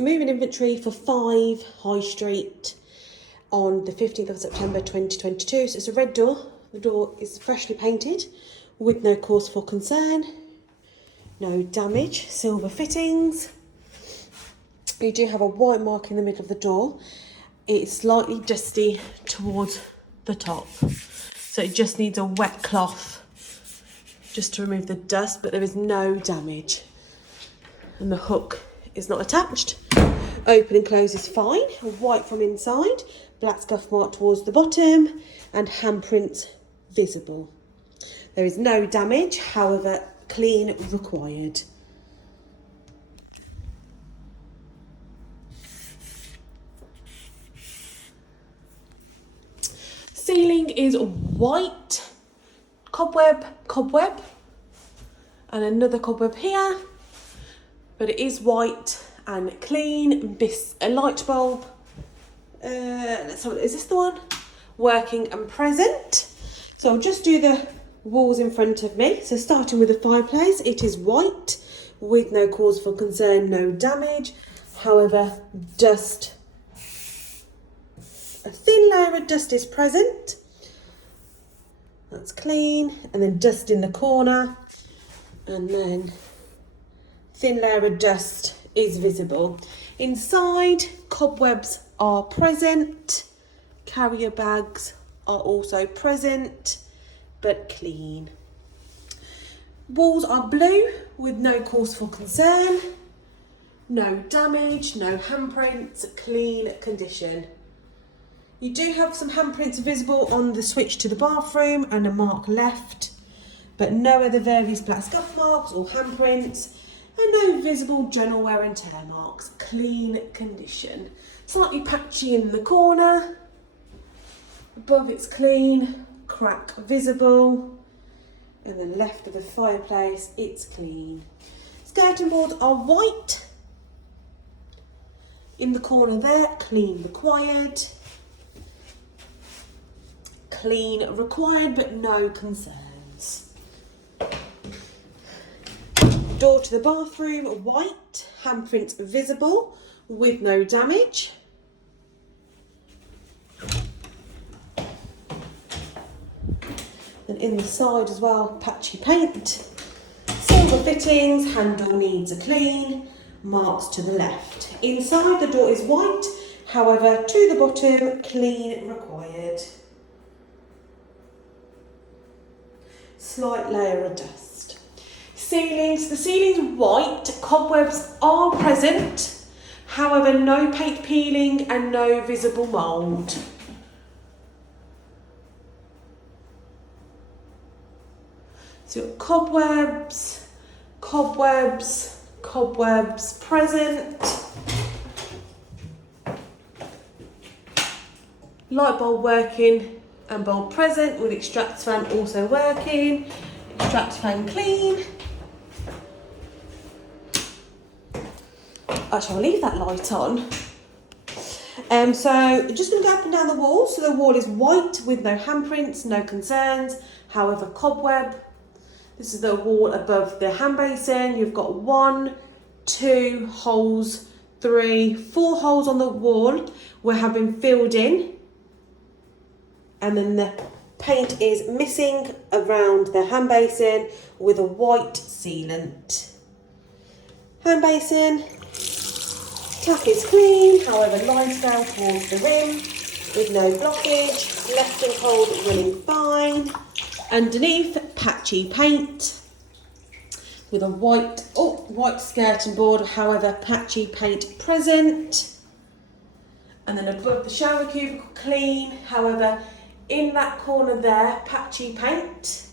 moving inventory for 5 High Street on the 15th of September 2022. So it's a red door. The door is freshly painted with no cause for concern, no damage, silver fittings. You do have a white mark in the middle of the door. It's slightly dusty towards the top. So it just needs a wet cloth just to remove the dust, but there is no damage. And the hook is not attached. Open and close is fine. White from inside, black scuff mark towards the bottom, and handprints visible. There is no damage, however, clean required. Ceiling is white, cobweb, and another cobweb here, but it is white and clean. A light bulb, let's have, is this the one? Working and present. So I'll just do the walls in front of me. So starting with the fireplace, it is white with no cause for concern, no damage. However, dust, a thin layer of dust is present. That's clean. And then dust in the corner. And then thin layer of dust is visible. Inside, cobwebs are present. Carrier bags are also present, but clean. Walls are blue with no cause for concern. No damage, no handprints, clean condition. You do have some handprints visible on the switch to the bathroom and a mark left, but no other various black scuff marks or handprints, and no visible general wear and tear marks. Clean condition. Slightly patchy in the corner. Above it's clean, crack visible, and then left of the fireplace it's clean. Skirting boards are white. In the corner there, clean required. Clean required, but no concerns. Door to the bathroom, white, handprints visible with no damage. And in the side as well, patchy paint. Silver fittings, handle needs a clean, marks to the left. Inside the door is white, however to the bottom, clean required. Slight layer of dust. Ceilings, the ceiling's white, cobwebs are present, however no paint peeling and no visible mould. So you've got cobwebs present. Light bulb working and bulb present with extract fan also working. Extract fan clean. Actually, I'll leave that light on. So just going to go up and down the wall. So the wall is white with no handprints, no concerns. However, cobweb. This is the wall above the hand basin. You've got 1, 2 holes, 3, 4 holes on the wall where have been filled in. And then the paint is missing around the hand basin with a white sealant. Hand basin, tap is clean, however lines down towards the rim with no blockage, left and cold running fine. Underneath, patchy paint with a white skirting board, however patchy paint present. And then above the shower cubicle clean, however in that corner there, patchy paint.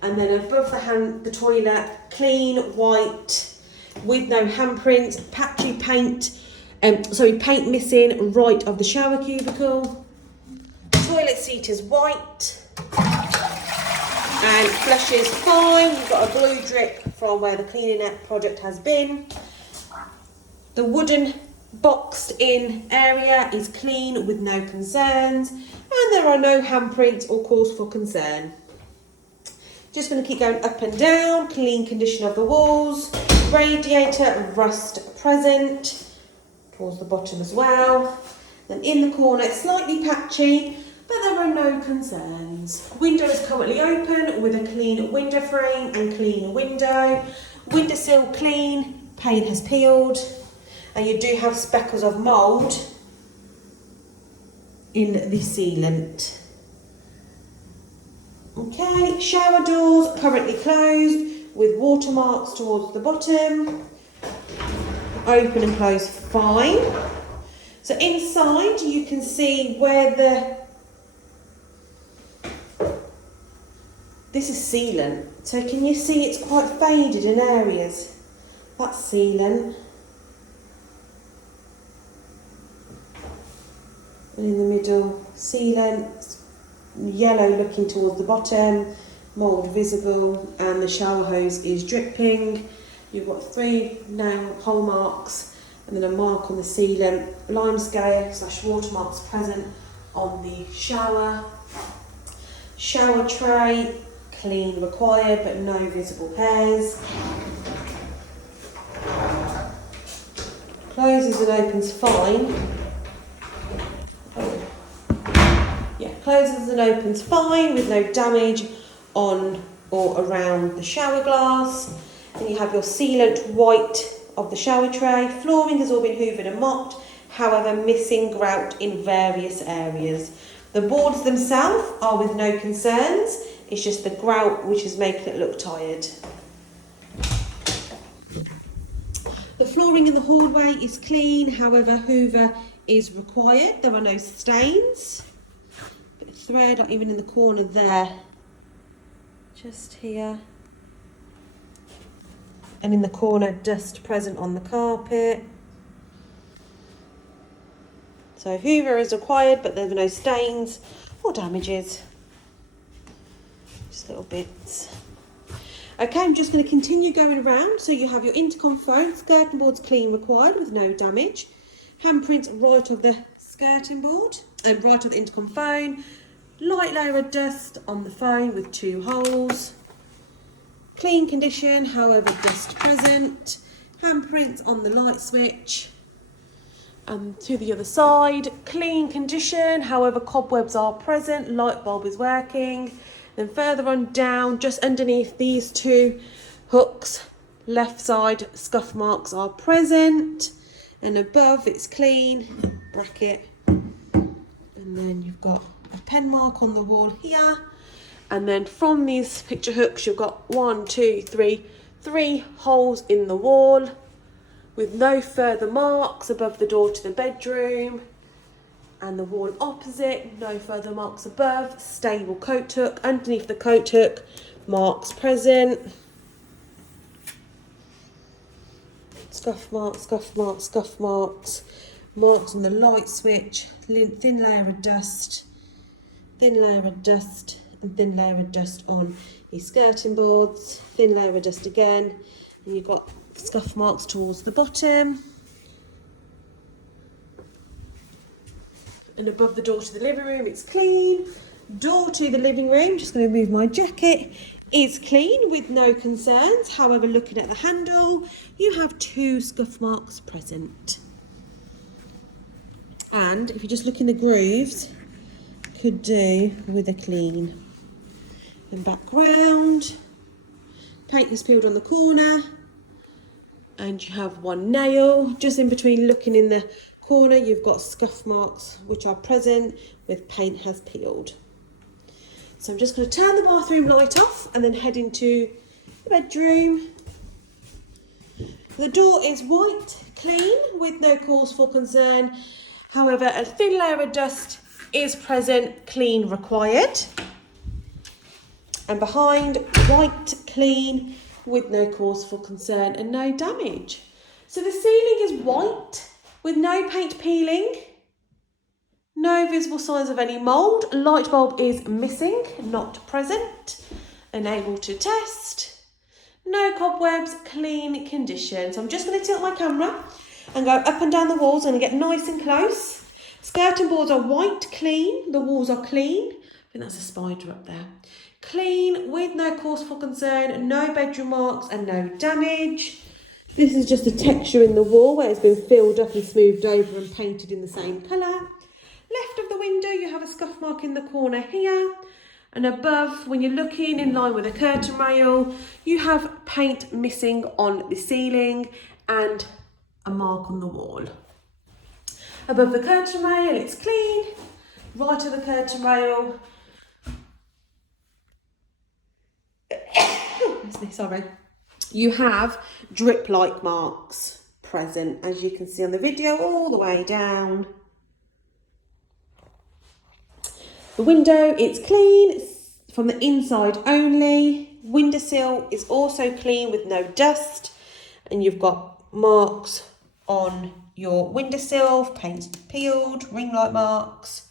And then above the toilet, clean white with no handprints, patchy paint, paint missing right of the shower cubicle. Toilet seat is white. And flush is fine. You've got a blue drip from where the cleaning net product has been. The wooden boxed in area is clean with no concerns, and there are no handprints or cause for concern. Just going to keep going up and down. Clean condition of the walls. Radiator rust present. towards the bottom as well. Then in the corner, it's slightly patchy, but there are no concerns. Window is currently open with a clean window frame and clean window. Windowsill clean, paint has peeled, and you do have speckles of mould in the sealant. Okay, shower doors currently closed with watermarks towards the bottom. Open and close fine. So inside you can see where this is sealant. So can you see it's quite faded in areas? That's sealant. And in the middle, sealant, yellow looking towards the bottom, mould visible, and the shower hose is dripping. You've got 3 nail hole marks and then a mark on the sealant, lime scale / watermarks present on the shower. Shower tray, clean required but no visible hairs. Closes and opens fine. Yeah, closes and opens fine with no damage on or around the shower glass. And you have your sealant white of the shower tray. Flooring has all been hoovered and mopped, however missing grout in various areas. The boards themselves are with no concerns, it's just the grout which is making it look tired. The flooring in the hallway is clean, however hoover is required. There are no stains. Bit of thread, not even in the corner there. Just here. And in the corner, dust present on the carpet. So hoover is required, but there are no stains or damages. Just little bits. Okay, I'm just going to continue going around. So you have your intercom phone, skirting boards clean required with no damage. Handprints right of the skirting board and right of the intercom phone. Light layer of dust on the phone with 2 holes. Clean condition, however dust present. Handprints on the light switch. To the other side, clean condition, however cobwebs are present, light bulb is working. Then further on down, just underneath these 2 hooks, left side scuff marks are present. And above it's clean, bracket. And then you've got a pen mark on the wall here. And then from these picture hooks, you've got 1, 2, 3 holes in the wall with no further marks above the door to the bedroom. And the wall opposite, no further marks above, stable coat hook. Underneath the coat hook, marks present. Scuff marks, scuff marks, scuff marks. Marks on the light switch, thin layer of dust, thin layer of dust, and thin layer of dust on your skirting boards, thin layer of dust again, and you've got scuff marks towards the bottom. And above the door to the living room, it's clean. Door to the living room, just going to move my jacket, is clean with no concerns. However, looking at the handle, you have 2 scuff marks present. And if you just look in the grooves, could do with a clean. And background, paint is peeled on the corner, and you have 1 nail. Just in between looking in the corner, you've got scuff marks which are present with paint has peeled. So I'm just going to turn the bathroom light off and then head into the bedroom. The door is white, clean, with no cause for concern. However, a thin layer of dust is present, clean required. And behind, white, clean, with no cause for concern and no damage. So the ceiling is white with no paint peeling, no visible signs of any mould. Light bulb is missing, not present, unable to test. No cobwebs, clean condition. So I'm just going to tilt my camera and go up and down the walls and get nice and close. Skirting boards are white, clean. The walls are clean. I think that's a spider up there. Clean with no cause for concern, no bedroom marks and no damage. This is just a texture in the wall where it's been filled up and smoothed over and painted in the same colour. Left of the window, you have a scuff mark in the corner here. And above, when you're looking in line with a curtain rail, you have paint missing on the ceiling and a mark on the wall. Above the curtain rail, it's clean. Right of the curtain rail, sorry, you have drip-like marks present, as you can see on the video, all the way down. The window, it's clean, it's from the inside only. Windowsill is also clean with no dust, and you've got marks on your windowsill, paint peeled, ring light marks.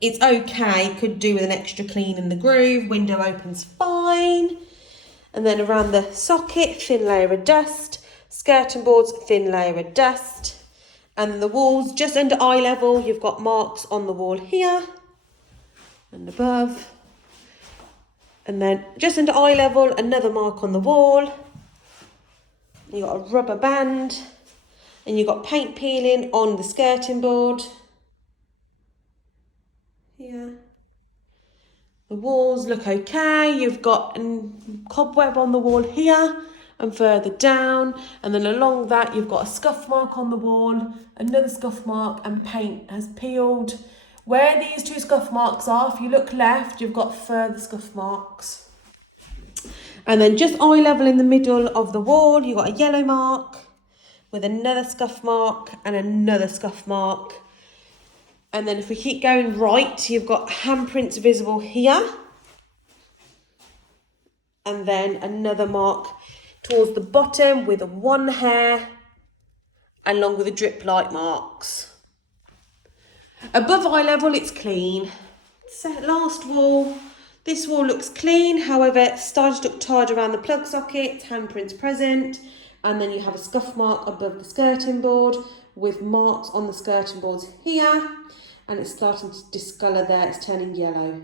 It's okay, could do with an extra clean in the groove. Window opens fine. And then around the socket, thin layer of dust. Skirting boards, thin layer of dust. And then the walls, just under eye level, you've got marks on the wall here and above. And then just under eye level, another mark on the wall. You've got a rubber band. And you've got paint peeling on the skirting board. Here. The walls look okay. You've got a cobweb on the wall here and further down. And then along that, you've got a scuff mark on the wall, another scuff mark, and paint has peeled. Where these two scuff marks are, if you look left, you've got further scuff marks. And then just eye level in the middle of the wall, you've got a yellow mark with another scuff mark and another scuff mark. And then if we keep going right, you've got handprints visible here. And then another mark towards the bottom with one hair, along with the drip light marks. Above eye level, it's clean. Last wall, this wall looks clean. However, started to look tired around the plug socket, handprints present. And then you have a scuff mark above the skirting board with marks on the skirting boards here. And it's starting to discolour there, it's turning yellow.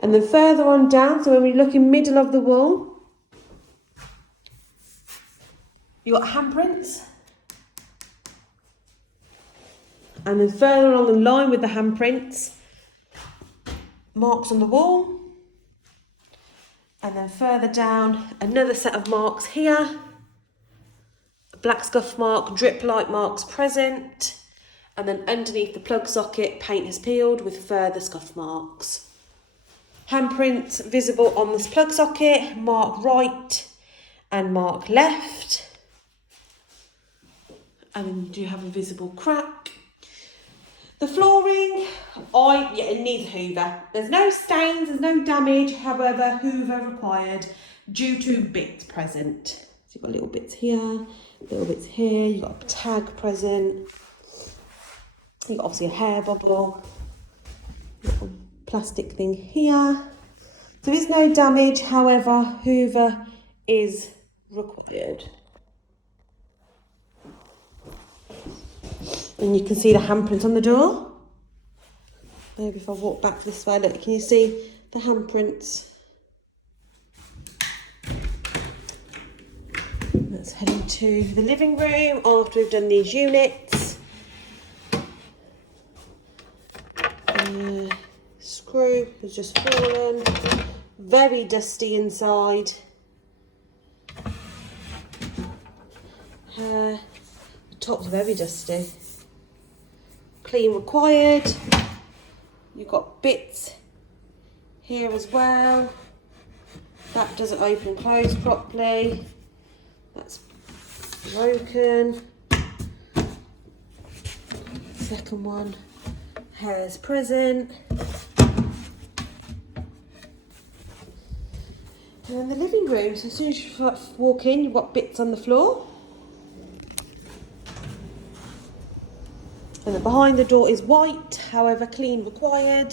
And then further on down, so when we look in middle of the wall, you've got handprints. And then further along the line with the handprints, marks on the wall. And then further down, another set of marks here. Black scuff mark, drip light marks present. And then underneath the plug socket, paint has peeled with further scuff marks. Handprints visible on this plug socket, mark right and mark left. And then you do have a visible crack. The flooring, it needs hoover. There's no stains, there's no damage, however, hoover required due to bits present. So you've got little bits here, little bits here, you've got a tag present. You've got obviously a hair bubble, little plastic thing here. So there's no damage, however, hoover is required. And you can see the handprint on the door. Maybe if I walk back this way, look, can you see the handprints? Let's head into the living room after we've done these units. Screw has just fallen. Very dusty inside. The top's very dusty. Clean required. You've got bits here as well. That doesn't open and close properly. That's broken. Second one, hair's present. And then the living room, so as soon as you walk in, you've got bits on the floor. And then behind the door is white, however clean required.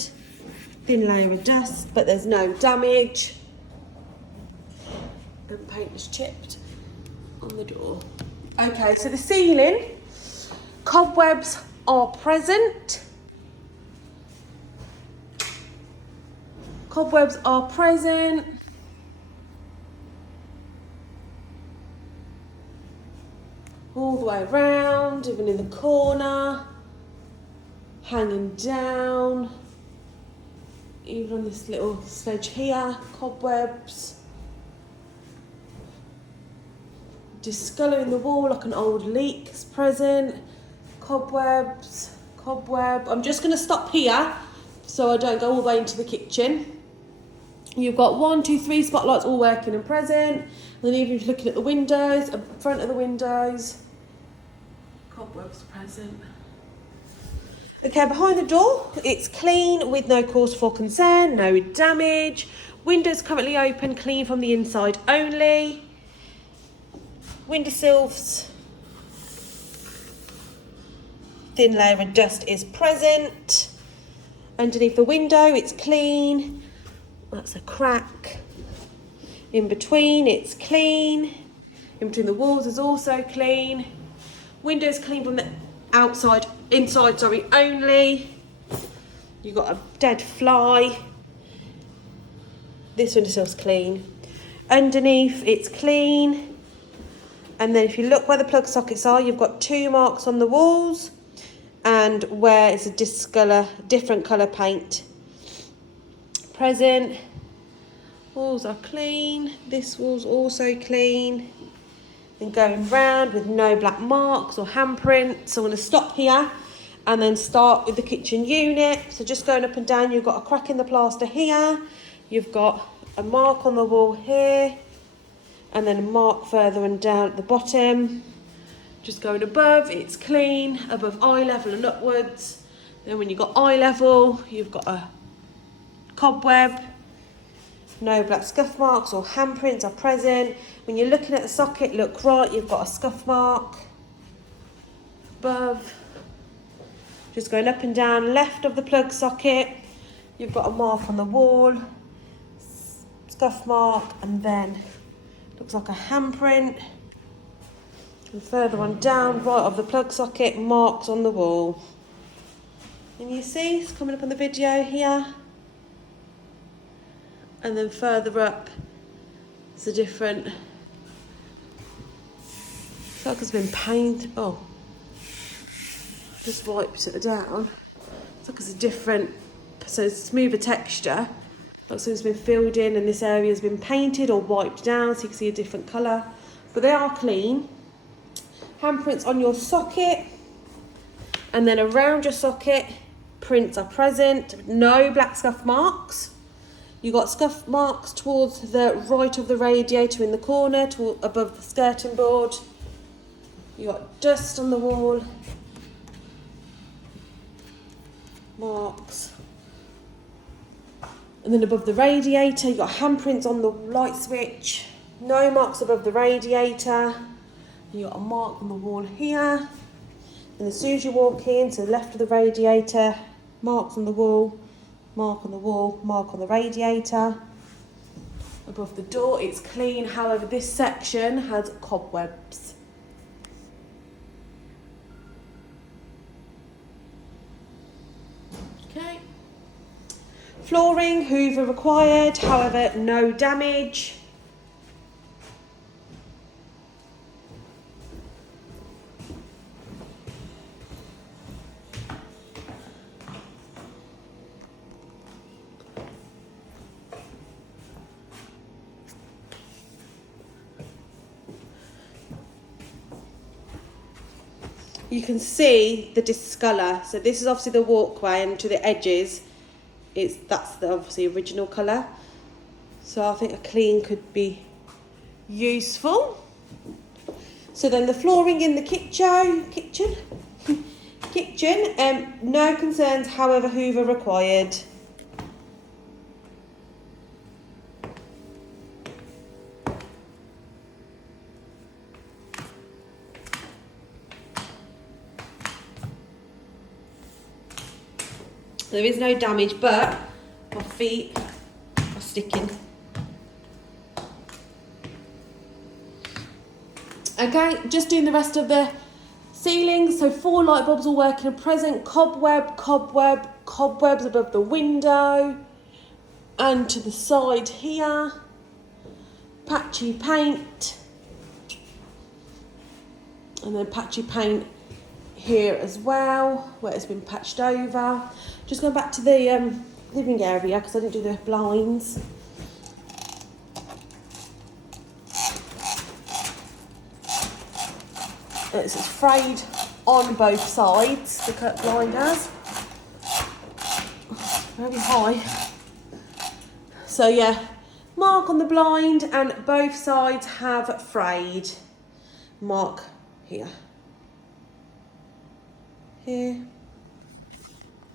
Thin layer of dust, but there's no damage. And paint is chipped on the door. Okay, so the ceiling, cobwebs are present. Cobwebs are present. All the way around, even in the corner, hanging down, even on this little sledge here, cobwebs. Discolouring the wall like an old leak is present. Cobwebs, cobweb. I'm just going to stop here so I don't go all the way into the kitchen. You've got 1, 2, 3 spotlights all working and present. And then even if you're looking at the windows, in front of the windows, cobwebs present. Okay, behind the door, it's clean with no cause for concern, no damage. Windows currently open, clean from the inside only. Windowsills, thin layer of dust is present. Underneath the window, it's clean. That's a crack. In between, it's clean. In between the walls is also clean. Windows clean from the inside only. You've got a dead fly. This windowsill's clean. Underneath, it's clean. And then if you look where the plug sockets are, you've got 2 marks on the walls and where it's a different colour paint present. Walls are clean. This wall's also clean. And going round with no black marks or handprints. So I'm going to stop here and then start with the kitchen unit. So just going up and down, you've got a crack in the plaster here. You've got a mark on the wall here. And then a mark further and down at the bottom. Just going above, it's clean, above eye level and upwards. Then when you've got eye level, you've got a cobweb. No black scuff marks or handprints are present. When you're looking at the socket, look right, you've got a scuff mark. Above. Just going up and down, left of the plug socket, you've got a mark on the wall. Scuff mark, and then looks like a handprint. And further on down, right of the plug socket, marks on the wall. And you see, it's coming up on the video here. And then further up, it's a different, it's like it's been painted. Oh, just wiped it down. It's like it's a different, so it's smoother texture. Like something's been filled in and this area has been painted or wiped down so you can see a different colour. But they are clean. Handprints on your socket. And then around your socket, prints are present. No black scuff marks. You've got scuff marks towards the right of the radiator in the corner, above the skirting board. You've got dust on the wall. Marks. And then above the radiator, you've got handprints on the light switch. No marks above the radiator. You've got a mark on the wall here. And as soon as you walk in to the left of the radiator, marks on the wall, mark on the wall, mark on the radiator. Above the door, it's clean. However, this section has cobwebs. Okay. Flooring, hoover required, however, no damage. You can see the discolour. So this is obviously the walkway, and to the edges, that's the obviously original colour. So I think a clean could be useful. So then the flooring in the kitchen, no concerns, however, hoover required. There is no damage, but my feet are sticking. Okay, just doing the rest of the ceiling. So 4 light bulbs all working at present. Cobwebs above the window. And to the side here, patchy paint. And then patchy paint here as well, where it's been patched over. Just going back to the living area, because I didn't do the blinds. It's frayed on both sides, the curtain blind has. Very high. So yeah, mark on the blind and both sides have frayed. Mark here. Here.